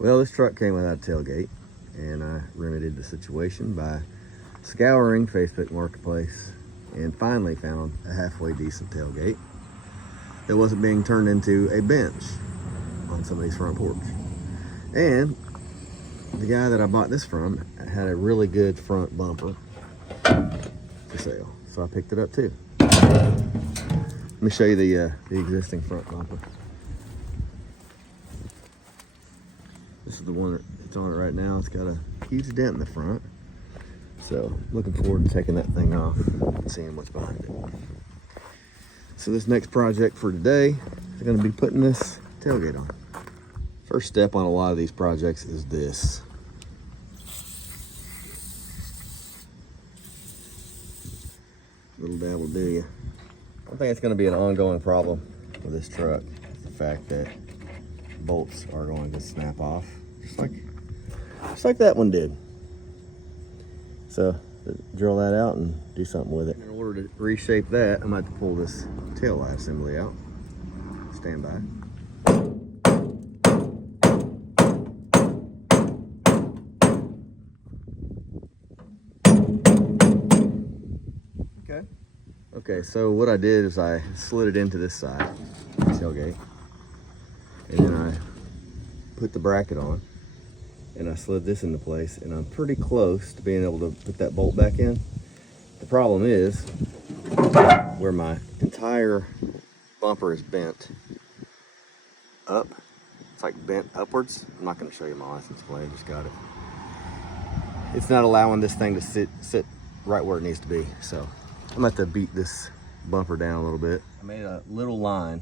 Well, this truck came without a tailgate, and I remedied the situation by scouring Facebook Marketplace and finally found a halfway decent tailgate that wasn't being turned into a bench on somebody's front porch. And the guy that I bought this from had a really good front bumper for sale, so I picked it up too. Let me show you the existing front bumper. This is the one that's on it right now. It's got a huge dent in the front, so looking forward to taking that thing off and seeing what's behind it. So this next project for today is going to be putting this tailgate on. First step on a lot of these projects is this. Little dab will do you. I think it's going to be an ongoing problem with this truck. The fact that bolts are going to snap off, just like that one did. So drill that out and do something with it. In order to reshape that, I'm going to have to pull this tail light assembly out. Stand by. Okay, so what I did is I slid it into this side, tailgate, and then I put the bracket on, and I slid this into place, and I'm pretty close to being able to put that bolt back in. The problem is, where my entire bumper is bent up, it's like bent upwards. I'm not going to show you my license plate, I just got it. It's not allowing this thing to sit right where it needs to be, so I'm gonna have to beat this bumper down a little bit. I made a little line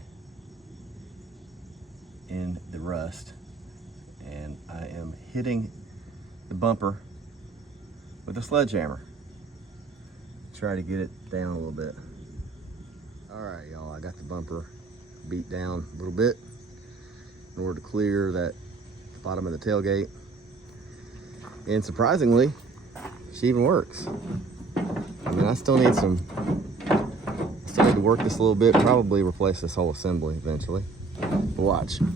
in the rust, and I am hitting the bumper with a sledgehammer. Try to get it down a little bit. All right, y'all, I got the bumper beat down a little bit in order to clear that bottom of the tailgate. And surprisingly, she even works. I mean, I still need to work this a little bit, probably replace this whole assembly eventually. But watch. You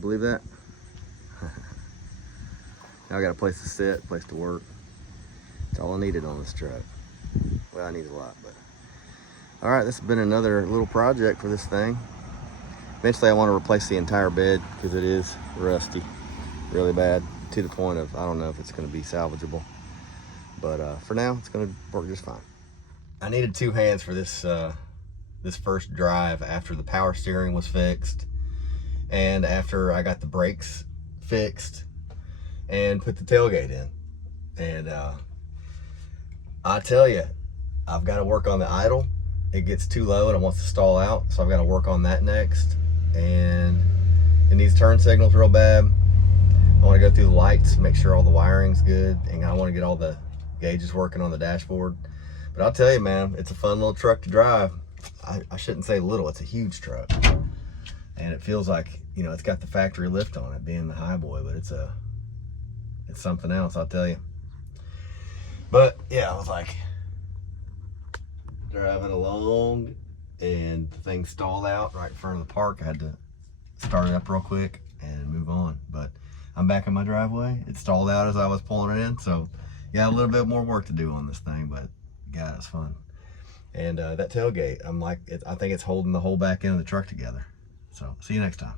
believe that? Now I got a place to sit, place to work. That's all I needed on this truck. Well, I need a lot, but. All right, this has been another little project for this thing. Eventually I want to replace the entire bed because it is rusty, really bad, to the point of, I don't know if it's going to be salvageable. But for now, it's going to work just fine. I needed two hands for this this first drive after the power steering was fixed and after I got the brakes fixed and put the tailgate in. And I tell you, I've got to work on the idle. It gets too low and it wants to stall out, so I've got to work on that next. And it needs turn signals real bad. I want to go through the lights, make sure all the wiring's good, and I want to get all the gauges working on the dashboard. But I'll tell you, man, it's a fun little truck to drive. I shouldn't say little, it's a huge truck. And it feels like, you know, it's got the factory lift on it, being the Highboy, but it's something else, I'll tell you. But yeah, I was like driving along and the thing stalled out right in front of the park. I had to start it up real quick and move on. But I'm back in my driveway. It stalled out as I was pulling it in, so got a little bit more work to do on this thing, but God, it's fun. And that tailgate, I think it's holding the whole back end of the truck together. So see you next time.